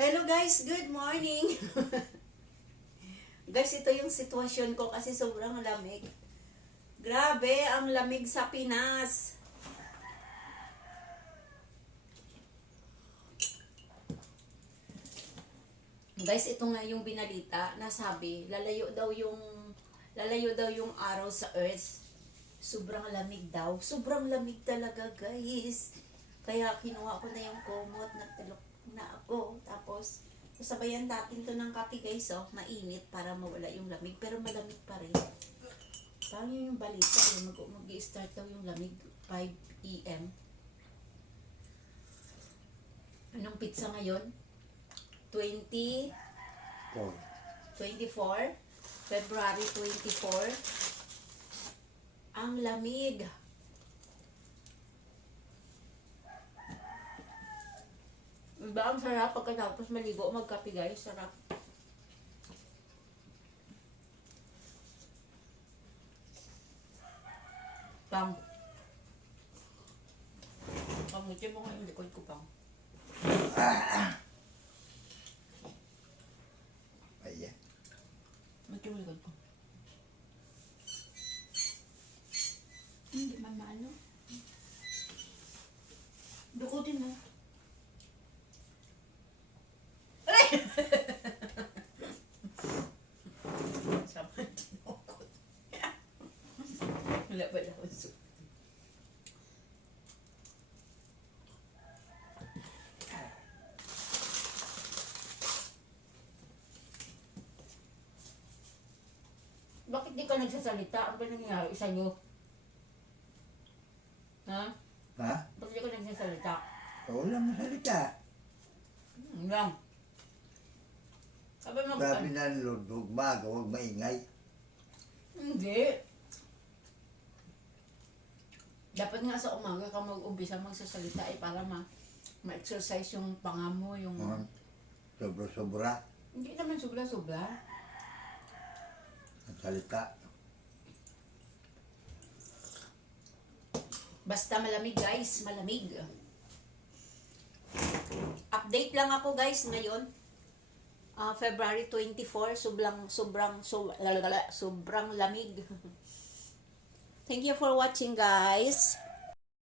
Hello guys, good morning. Guys, ito yung sitwasyon ko kasi sobrang lamig. Grabe, ang lamig sa Pinas. Guys, ito nga yung binalita na sabi, lalayo daw yung araw sa Earth. Sobrang lamig daw. Sobrang lamig talaga, guys. Kaya kinuha ko na yung kumot, nagtilok na ako. Tapos, sabayan natin to ng kape, guys, oh. Mainit para mawala yung lamig. Pero malamig pa rin. Parang yun yung balita, eh. Mag-i-start daw yung lamig 5 p.m. Anong pizza ngayon? 24 February 24. Ang lamig. Diba ang sarap pagkatapos maligo magkape, guys? Sarap. Pang. Pamuti mo nga yung likod ko, pang. Ayan. Muti mo likod ko. Hindi man maano. Dukutin mo. Aray! Sama tinukot. Wala ba daw suot? Bakit di ka nagsasalita? Ano ba nangyayari sa inyo? Ha? Ha? Bakit di ka nagsasalita? Oo lang masalita. Lang. Sabi mo, Sabi na Lord, huwag maingay. hindi. Dapat nga sa umaga ka mag-umpisa magsasalita para ma-exercise yung panga mo, yung... Sobra-sobra. Hindi naman sobra-sobra. Ang salita. Basta malamig, guys. Malamig. Update lang ako, guys, ngayon. February 24. Sobrang lamig. Thank you for watching, guys.